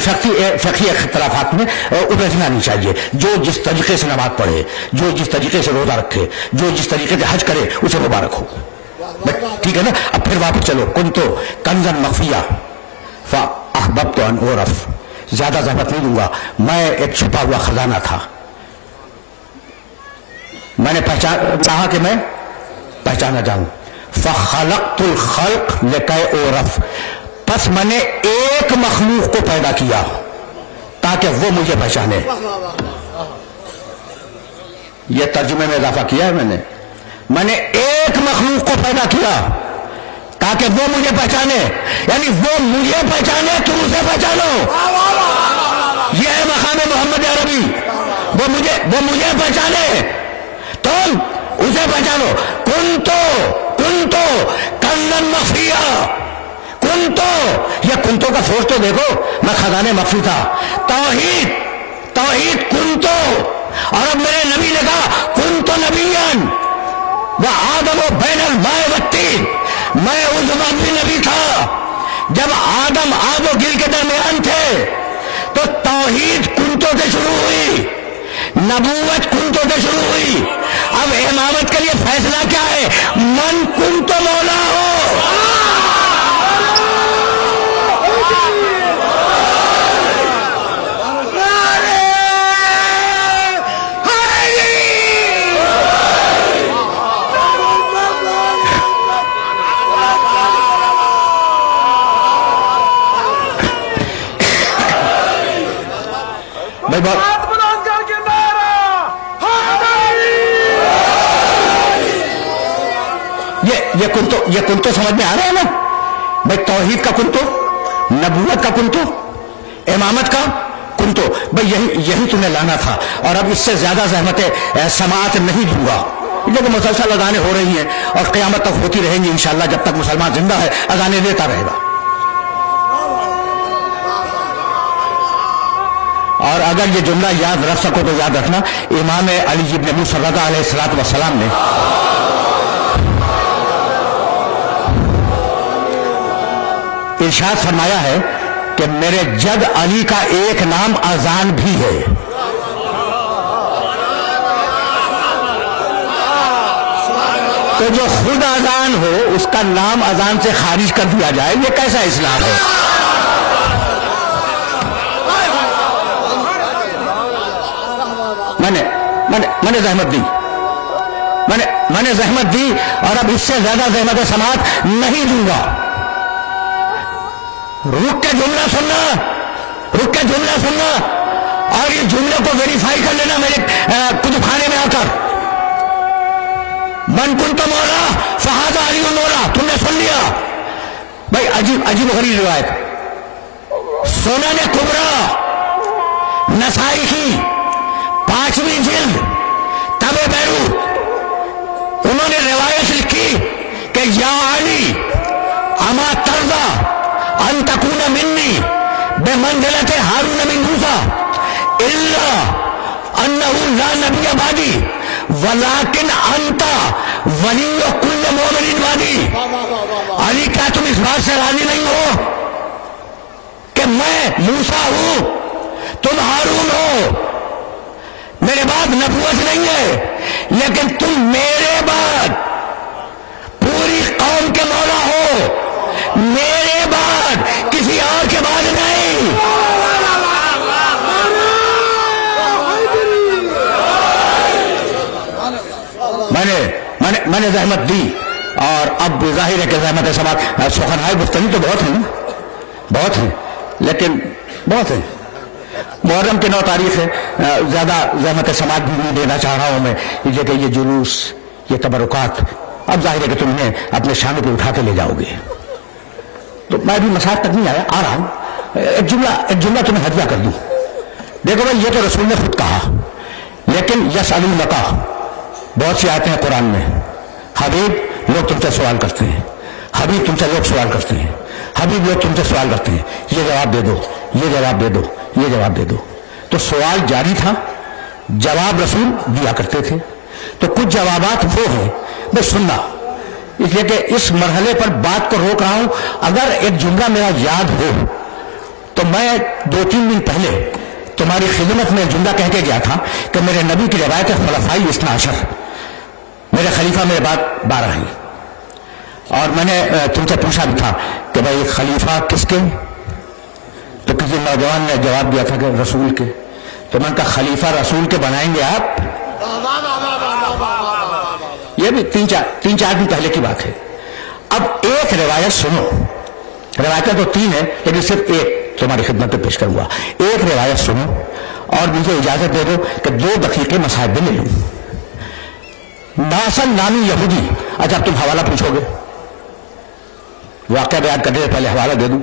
فقہی اختلافات میں الجھنا نہیں چاہیے. جو جس طریقے سے نماز پڑھے, جو جس طریقے سے روزہ رکھے, جو جس طریقے سے حج کرے اسے مبارک ہو. ٹھیک ہے نا. اب پھر واپس چلو. کنتو کنزن مخفیہ فاحببت ان اعرف. زیادہ زحمت نہیں دوں گا. میں ایک چھپا ہوا خزانہ تھا. میں نے چاہا کہ میں پہچانا جاؤں. فخلقت الخلق لکی اعرف. پس میں نے ایک مخلوق کو پیدا کیا تاکہ وہ مجھے پہچانے. یہ ترجمے میں اضافہ کیا ہے میں نے ایک مخلوق کو پیدا کیا تاکہ وہ مجھے پہچانے. یعنی وہ مجھے پہچانے, تم اسے پہچانو. یہ ہے مقام محمد عربی. وہ مجھے پہچانے, تم اسے پہچانو. کنتو کنزن مخفیہ. کنتو, یہ کنتو کا سوچ تو دیکھو. میں خزانے مخفی تھا. توحید کنتو. اور اب میرے نبی نے کہا کنتو نبیان وآدم بین الماء والطین. میں اس وقت بھی نبی تھا جب آدم آب و گل کے درمیان تھے. تو توحید کنتو سے شروع ہوئی, نبوت کنتو سے شروع ہوئی. اب امامت کے لیے فیصلہ کیا ہے؟ من کنتو مولا ہو. یہ کنتو سمجھ میں آ رہا ہے نا بھائی. توحید کا کنتو, نبوت کا کنتو, امامت کا کنتو. بھائی یہی تمہیں لانا تھا. اور اب اس سے زیادہ زحمتیں سماعت نہیں دوں گا. لیکن مسلسل اذانیں ہو رہی ہیں اور قیامت تک ہوتی رہیں گی انشاءاللہ. جب تک مسلمان زندہ ہے اذانیں دیتا رہے گا. اور اگر یہ جملہ یاد رکھ سکو تو یاد رکھنا. امام علی ابن موسیٰ رضا علیہ الصلوۃ والسلام نے ارشاد فرمایا ہے کہ میرے جد علی کا ایک نام اذان بھی ہے. تو جو خود اذان ہو اس کا نام اذان سے خارج کر دیا جائے, یہ کیسا اسلام ہے؟ میں نے زحمت دی. میں نے زحمت دی اور اب اس سے زیادہ زحمت سماعت نہیں دوں گا. رک کے جملہ سننا اور یہ جملے کو ویریفائی کر لینا میرے کتب خانے میں آ کر. من کنت مولا فہذا علی مولا. تم نے سن لیا بھائی. عجیب غریب روایت. سنن کبریٰ نسائی کی 5ویں جلد تبع بیروت, انہوں نے روایت لکھی کہ یا علی اما ترضا ان تکون منی بمنزلت ہارون من موسیٰ الا انہ لا نبی بعدی ولیکن انت ولی کل مومن بعدی. علی کیا تم اس بات سے راضی نہیں ہو کہ میں موسیٰ ہوں, تم ہارون ہو؟ میرے بعد نبوت نہیں ہے، لیکن تم میرے بعد پوری قوم کے مولا ہو، میرے بعد کسی اور کے بعد نہیں۔ میں نے زحمت دی، اور اب ظاہر ہے کہ زحمت سماعت سخنہائے گفتگو تو بہت ہیں نا، بہت ہیں، لیکن بہت ہیں۔ محرم کی 9 تاریخ ہے، زیادہ زحمت سماعت بھی نہیں دینا چاہ رہا ہوں میں، کہ یہ جلوس، یہ تبرکات، اب ظاہر ہے کہ تم نے اپنے شانوں پہ اٹھا کے لے جاؤ گے، تو میں بھی مساج تک نہیں آ رہا ہوں۔ ایک جملہ تمہیں ہدیہ کر دوں۔ دیکھو بھائی، یہ تو رسول نے خود کہا، لیکن یسألونک، بہت سی آیتیں ہیں قرآن میں، حبیب لوگ تم سے سوال کرتے ہیں، حبیب تم سے لوگ سوال کرتے ہیں، حبیب لوگ تم سے سوال کرتے ہیں، یہ جواب دے دو، یہ جواب دے دو، یہ جواب دے دو۔ تو سوال جاری تھا، جواب رسول دیا کرتے تھے۔ تو کچھ جوابات وہ ہیں بس سننا، اس لیے کہ اس مرحلے پر بات کو روک رہا ہوں۔ اگر ایک جملہ میرا یاد ہو تو میں 2-3 دن پہلے تمہاری خدمت میں جملہ کہہ کے گیا تھا کہ میرے نبی کی روایت ہے خلفائے 12، میرے خلیفہ میرے بعد 12 ہیں، اور میں نے تم سے پوچھا بھی تھا کہ بھائی خلیفہ کس کے؟ تو کسی نوجوان نے جواب دیا تھا کہ رسول کے۔ تو میں نے کہا خلیفہ رسول کے بنائیں گے آپ؟ یہ بھی 3-4 دن پہلے کی بات ہے۔ اب ایک روایت سنو، روایتیں تو 3 ہیں لیکن صرف ایک تمہاری خدمت پہ پیش کروں گا۔ ایک روایت سنو اور مجھے اجازت دے دو کہ 2 دقیقے مصاحب لے لوں۔ ناصر نامی یہودی، اچھا تم حوالہ پوچھو گے، واقعہ بیان کرنے سے پہلے حوالہ دے دوں۔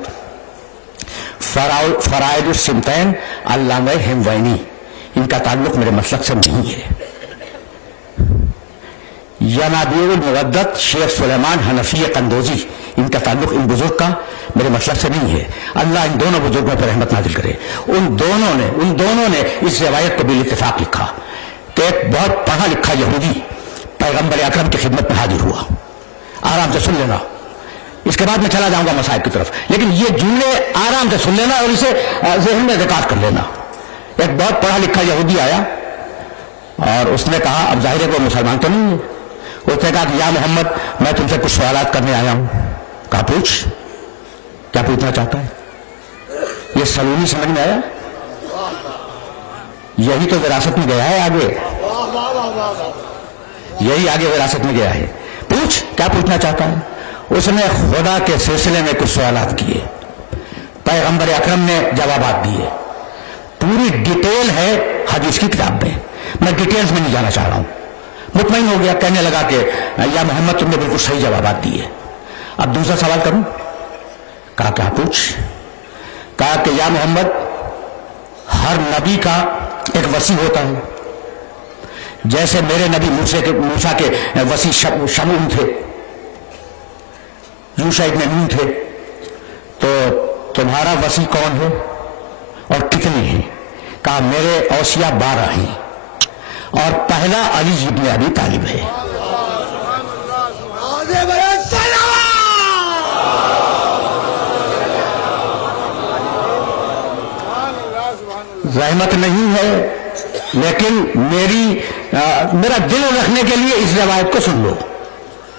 فرائض السمتین علامہ ہموینی، ان کا تعلق میرے مسلک سے نہیں ہے۔ ینابیع المودت شیخ سلیمان حنفی قندوزی، ان کا تعلق ان بزرگ کا میرے مسلک سے نہیں ہے۔ اللہ ان دونوں بزرگوں پر رحمت نازل کرے۔ ان دونوں نے اس روایت کو بالاتفاق لکھا کہ ایک بہت پڑھا لکھا یہودی پیغمبر اکرم کی خدمت میں حاضر ہوا۔ آرام سے سن لینا، اس کے بعد میں چلا جاؤں گا مسائل کی طرف، لیکن یہ جملے آرام سے سن لینا اور اسے ذہن میں ریکارڈ کر لینا۔ ایک بہت پڑھا لکھا یہودی آیا اور اس نے کہا، اب ظاہر ہے کہ وہ مسلمان تو نہیں ہے، اس نے کہا کہ یا محمد میں تم سے کچھ سوالات کرنے آیا ہوں۔ کہا پوچھ، کیا پوچھنا چاہتا ہے؟ یہ سلونی سمجھ میں آیا؟ یہی تو وراثت میں گیا ہے آگے، یہی آگے وراثت میں گیا ہے۔ پوچھ، کیا پوچھنا چاہتا ہے؟ اس نے خدا کے سلسلے میں کچھ سوالات کیے، پیغمبر اکرم نے جوابات دیے، پوری ڈیٹیل ہے حدیث کی کتاب میں ڈیٹیلز میں نہیں جانا چاہ رہا ہوں۔ مطمئن ہو گیا، کہنے لگا کہ یا محمد تم نے بالکل صحیح جوابات دیے۔ اب دوسرا سوال کروں؟ کہا کیا پوچھ؟ کہا کہ یا محمد ہر نبی کا ایک وصی ہوتا ہے، جیسے میرے نبی موسیٰ کے وصی شمعون تھے، یوشع ابن نون تھے، تو تمہارا وصی کون ہے اور کتنے ہیں؟ کہا میرے اوصیاء 12 ہیں اور پہلا علی ابن ابی طالب ہے۔ رحمت نہیں ہے، لیکن میرا دل رکھنے کے لیے اس روایت کو سن لو،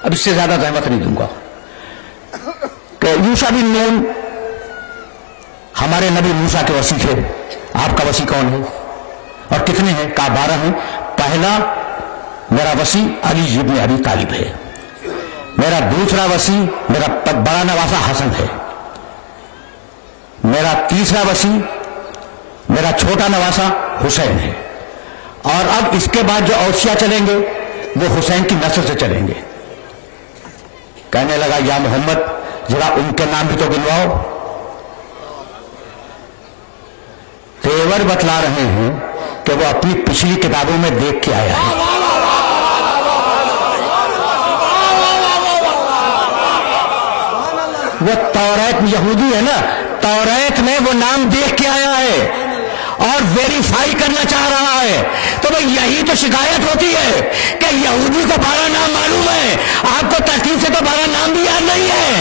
اب اس سے زیادہ رحمت نہیں دوں گا۔ کہ یوشع بن نون ہمارے نبی موسیٰ کے وصی تھے، آپ کا وصی کون ہے اور کتنے ہیں؟ کہا 12 ہیں، پہلا میرا وصی علی ابن ابی طالب ہے، میرا دوسرا وصی میرا بڑا نواسا حسن ہے، میرا تیسرا وصی میرا چھوٹا نواسا حسین ہے، اور اب اس کے بعد جو اوصیاء چلیں گے وہ حسین کی نسل سے چلیں گے۔ کہنے لگا یا محمد ذرا ان کے نام بھی تو گنواؤ۔ تیور بتلا رہے ہیں کہ وہ اپنی پچھلی کتابوں میں دیکھ کے آیا ہے۔ وہ توریت یہودی ہے نا، توریت میں وہ نام دیکھ کے آیا ہے اور ویریفائی کرنا چاہ رہا ہے۔ تو بھئی یہی تو شکایت ہوتی ہے کہ یہودی کو 12 نام معلوم ہے، آپ کو ترتیب سے تو 12 نام بھی یاد نہیں ہے۔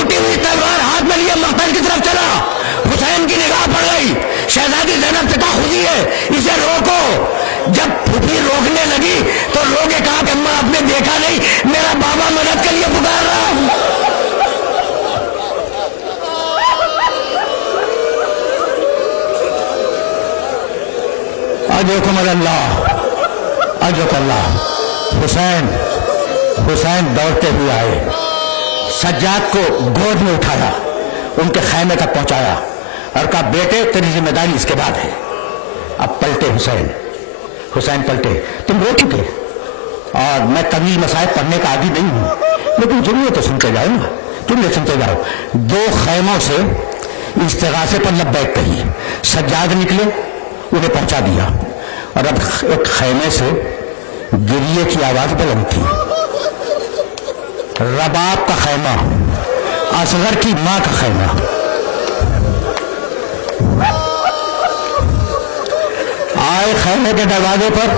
ٹوٹی ہوئی تلوار ہاتھ میں لیے مقتل کی طرف چلا. حسین کی نگاہ پڑ گئی, شہزادی زینب پتا خودی ہے, اسے روکو. جب پھوپھی روکنے لگی تو رو کے کہا کہ اماں آپ نے دیکھا نہیں میرا بابا مدد کے لیے پکار رہا. اجرکم اللہ, اجرک اللہ. حسین دوڑتے ہوئے آئے, سجاد کو گود میں اٹھایا, ان کے خیمے تک پہنچایا اور کہا بیٹے تیری ذمہ داری اس کے بعد ہے. اب پلٹے حسین پلٹے, تم رو چکے اور میں طویل مسائل پڑھنے کا عادی نہیں ہوں, لیکن جملے تو سنتے جاؤ نا, جملے سنتے جاؤ. 2 خیموں سے استغاثے پر لبیک کہی, سجاد نکلے انہیں پہنچا دیا, اور اب ایک خیمے سے گریے کی آواز بلند تھی. رباب کا خیمہ, اصغر کی ماں کا خیمہ. آئے خیمے کے دروازے پر,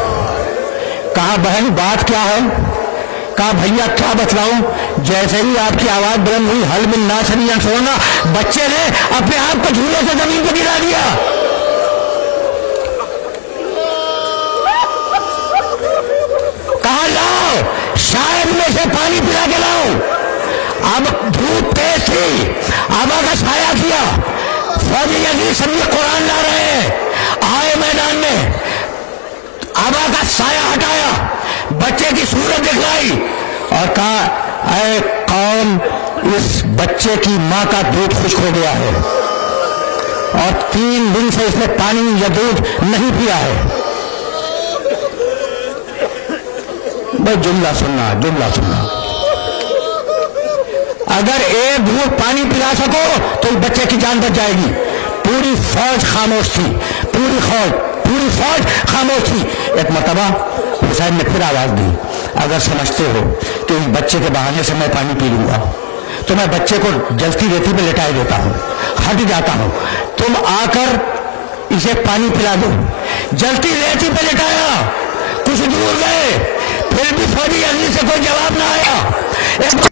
کہا بہن بات کیا ہے؟ کہا بھیا کیا بتلاؤں؟ جیسے ہی آپ کی آواز بلند ہوئی حل من ناصری سونا, بچے نے اپنے آپ کو جھولے سے زمین پہ گرا دیا. کہا لاؤ شاید میں سے پانی پلا کے لاؤ. اب دھوپ تیز تھی, آبا کا سایہ کیا, فوجی یزید سمجھے قرآن لا رہے ہیں, آئے میدان میں, آبا کا سایہ ہٹایا, بچے کی صورت دکھلائی اور کہا اے قوم اس بچے کی ماں کا دودھ خشک ہو گیا ہے اور 3 دن سے اس نے پانی یا دودھ نہیں پیا ہے. بھائی جملہ سننا, اگر ایک گھونٹ پانی پلا سکو تو اس بچے کی جان بچ جائے گی. پوری فوج خاموش تھی, پوری فوج خاموش تھی. ایک مرتبہ حسین نے پھر آواز دی, اگر سمجھتے ہو کہ اس بچے کے بہانے سے میں پانی پی لوں گا تو میں بچے کو جلتی ریتی پہ لٹائے دیتا ہوں, ہٹ جاتا ہوں, تم آ کر اسے پانی پلا دو. جلتی ریتی پہ لٹایا, کچھ دور گئے, پھر بھی فوجی عزیز سے کوئی جواب نہ آیا.